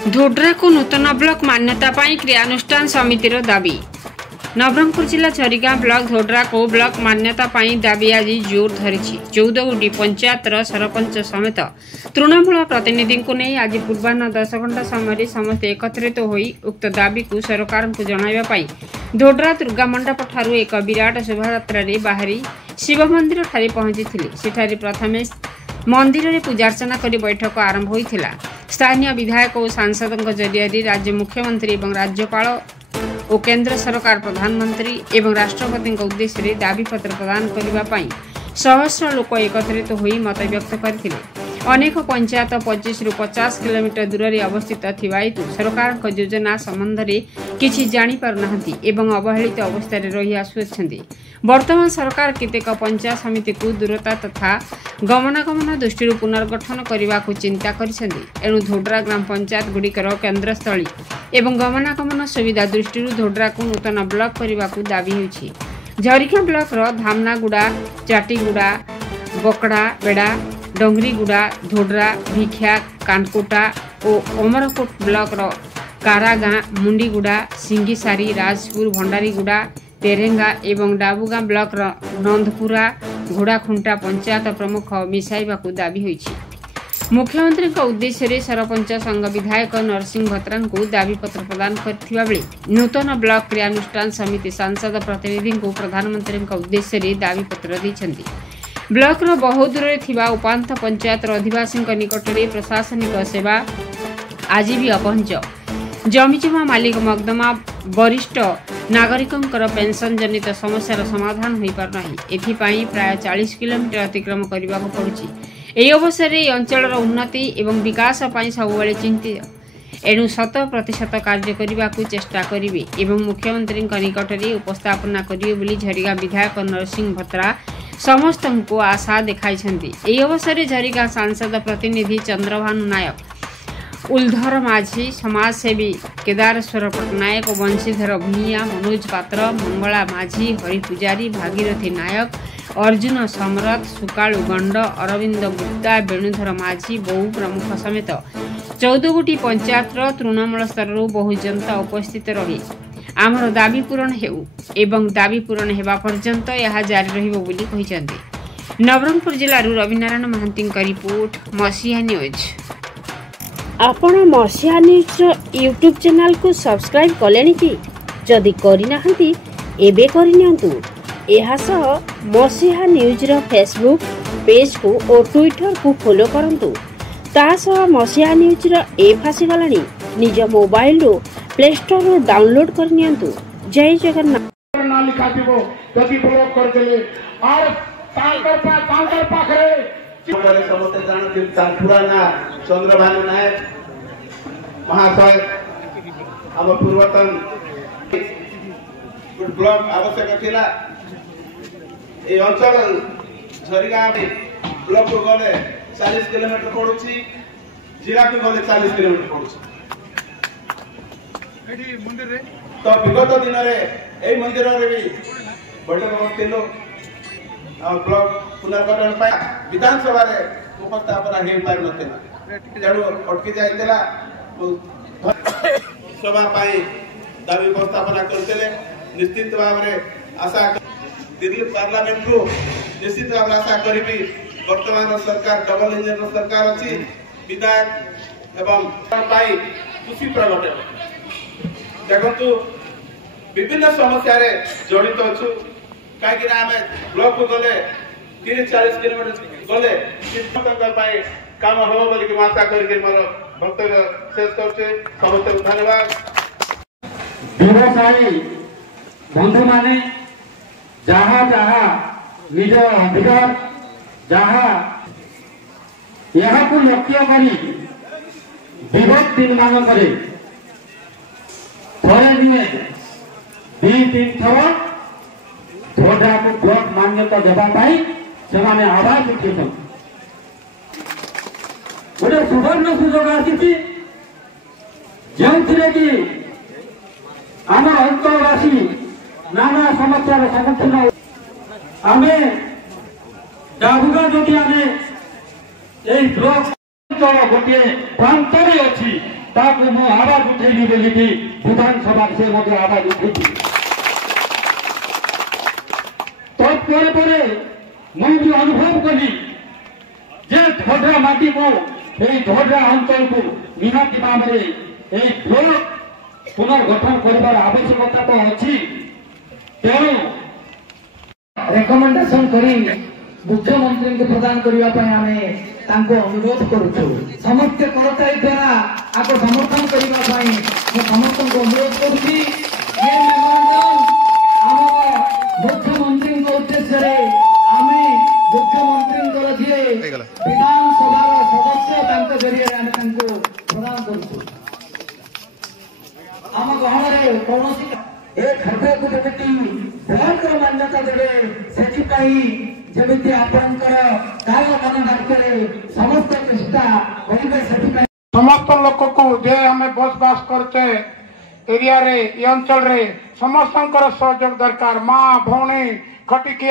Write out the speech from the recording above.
धोड्रा को नूतन ब्लॉक मान्यता पाई क्रियानुष्ठान समितिर दाबी। नवरंगपुर जिला झरीगाँ ब्लॉक धोड्रा को ब्लॉक मान्यता पाई दाबी आज जोर धरी। 14 पंचायत सरपंच समेत तृणमूल प्रतिनिधि को नहीं आज पूर्वाह्न 10 घंटा समय समस्ते एकत्रित होई उक्त दाबी को सरकार को जणाइबा पाई धोड्रा दुर्गा मंडप ठारू एक विराट शोभायात्रा बाहरी शिव मंदिर ठारे पहुंची। सेठारे प्रथमे मंदिर में पूजार्चना कर बैठक आरंभ होता। स्थानीय विधायक और सांसदों जरिया राज्य मुख्यमंत्री और राज्यपाल और केंद्र सरकार प्रधानमंत्री एवं राष्ट्रपति उद्देश्य दाबीपत्र प्रदान करने सहस्र लोक एकत्रित होई मत व्यक्त करते। अनेक पंचायत 25 ରୁ 50 किलोमीटर दूर में अवस्थित थिबा हेतु सरकार योजना संबंध में किछि जानि पारुनाहांती एवं अवहेलित अवस्था रही आसुछंती। वर्तमान सरकार केतेक पंचायत समिति को दूरता तथा गमनागमन दृष्टि पुनर्गठन करने को चिंता करिसेंती। एणु धोड्रा ग्राम पंचायत गुड़िकर केन्द्रस्थली एवं गमनागमन सुविधा दृष्टि धोड्रा को नूतन ब्लॉक करने को दाबी होछि। झरीगाँ ब्लॉक धामनागुड़ा, चाटीगुड़ा, बकड़ा बेड़ा, डंगरीगुड़ा, धोड्रा, भिखिया, कानकोटा और अमरकोट ब्लॉक कारागाँ, मुंडीगुड़ा, सिंगीसारी, राजपुर, भंडारीगुड़ा, तेरेंगा एवं डाबुगाँ ब्लॉक नंदपुरा, घोड़ाखुंटा पंचायत प्रमुख मिसाइबा को दाबी होइछि। मुख्यमंत्री उद्देश्य सरपंच संघ विधायक नरसिंह भत्रा को दाबीपत्र प्रदान करथिबा बेले नूतन ब्लॉक क्रियानुष्ठान समिति सांसद प्रतिनिधि को प्रधानमंत्री उद्देश्य दाबीपत्र दैछंती। ब्लॉक बहुत दूर थिबा उपांत पंचायत अधिवासी निकट में प्रशासनिक सेवा आज भी अपहंच। जमीजमा मालिक मकदमा वरिष्ठ नागरिकों पेंशन जनित समस्यार समाधान हो पारना। एथिपाई प्राय 40 किलोमीटर अतिक्रम करने को पड़ुछि। एही अवसर में अंचल उन्नति एवं विकास सब चिंतित। एणु 100% कार्य करने को चेष्टा करेंगे एवं मुख्यमंत्री निकट में उपस्थापना करेंगे झरीगाँ विधायक नरसिंह भत्रा समस्त को आशा देखाई। एही अवसर में झरीगाँ सांसद प्रतिनिधि चंद्रभानु नायक, उलधर माझी, समाजसेवी केदारेश्वर पट्टनायक, वंशीधर भूइया, मनोज पात्र, मंगला माझी, हरि पूजारी, भागीरथी नायक, अर्जुन सम्राट, सुकालु गंड, अरविंद गुप्ता, वेणुधर माझी बहु प्रमुख समेत 14 गोटी पंचायत तृणमूल स्तर बहु जनता उपस्थित रही आमर दाबी पूरण हेउ एवं दाबी पूरण हेबा पर्यंत यह जारी रहिबो बोली कहिसंती। नवरंगपुर जिल्ला रविनारायण महांती रिपोर्ट, मसीहा न्यूज। आपण मसीहा न्यूज यूट्यूब चैनल को सब्सक्राइब कलेनी कि जदि करिनाहंती एबे करिनियंतु। एहा सह मसीहा न्यूज रो फेसबुक पेज को और ट्विटर को फॉलो करंतु। ता सह मसीहा न्यूज रो ऐप आसीगलानी निज मोबाइल रो प्ले स्टोर रो डाउनलोड करनियंतु। जय जगन्नाथ। ना लिखा थिबो जदि ब्लॉक कर देले और तांकर पाखरे बड़े समस्त जानते चांदपुरा ना चंद्रभानु नायक महाशय हम पूर्वतन ब्लॉक आवश्यक थिला। ए अंचल झरीगाँ ब्लॉक को गले 40 किलोमीटर पड़ुछि, जिला को गले 40 किलोमीटर पड़ुछि। एठी मंदिर रे तो विगत दिन रे ए मंदिर रे भी बैठक बसिलो ब्लॉक पुनर्गठन पाई विधानसभा रे उपस्थापना हे पार नथिला। तेणु अटकी जाइतिला सभा पाई दाबी उपस्थापना करथिले। निश्चित भाव रे आशा दिल्ली पार्लियामेंट को निश्चित भाव आशा करिबी वर्तमान सरकार डबल इंजन सरकार अछि। विधायक एवं पाई खुशी प्रकट देखु विभिन्न समस्या रे जड़ित अच्छु कहीं आम ब्लॉक को गले 30-40 किलोमीटर गले काम हम बोलिक आशा करके मोर वक्तव्य शेष करछे। समस्त धन्यवाद। व्यवसायी बंधु माने जहाँ जहाँ निज अधिकार जहाँ यहाँ को लक्ष्य करी विगत दिन मान करे थोड़े दिने 2-3 थर धोड्रा को ब्लॉक मान्यता देवा पाई से आवाज उठे गोटे सुवर्ण सुजोग आसी जो कि आम अंचलवासी नाना समस्यार सम्मुखीन आम डाबुगा जो आम ब्लॉक गोटे प्रांत अच्छी ताकू मु आवाज उठेली बोलिकी विधानसभा से मते आवाज उठेली तत्पर परे मुझे अनुभव कली जे धोड्रा माटी को धोड्रा अंचल को निहाती भाव में ब्लॉक पुनर्गठन कर आवश्यकता तो अच्छी तेणु रेकमेंडेशन करी मुख्यमंत्री को प्रदान करने अनुरोध करुचु समस्त करताई द्वारा आपको समर्थन करने समस्त को अनुरोध करुच्ची मुख्यमंत्री उद्देश्य आम मुख्यमंत्री जी विधानसभा सदस्य जरिए प्रदान करुचु आम गहन कौन घटना को जमी ब्लॉक मान्यता देवे से आपंकर काय मन डाक्य समस्त चेष्टा करेंगे समस्त लोक को जे हमें बसबास करते एरिया रे ये अंचल रे समस्त सहयोग दरकार माँ भौणी खटिकिया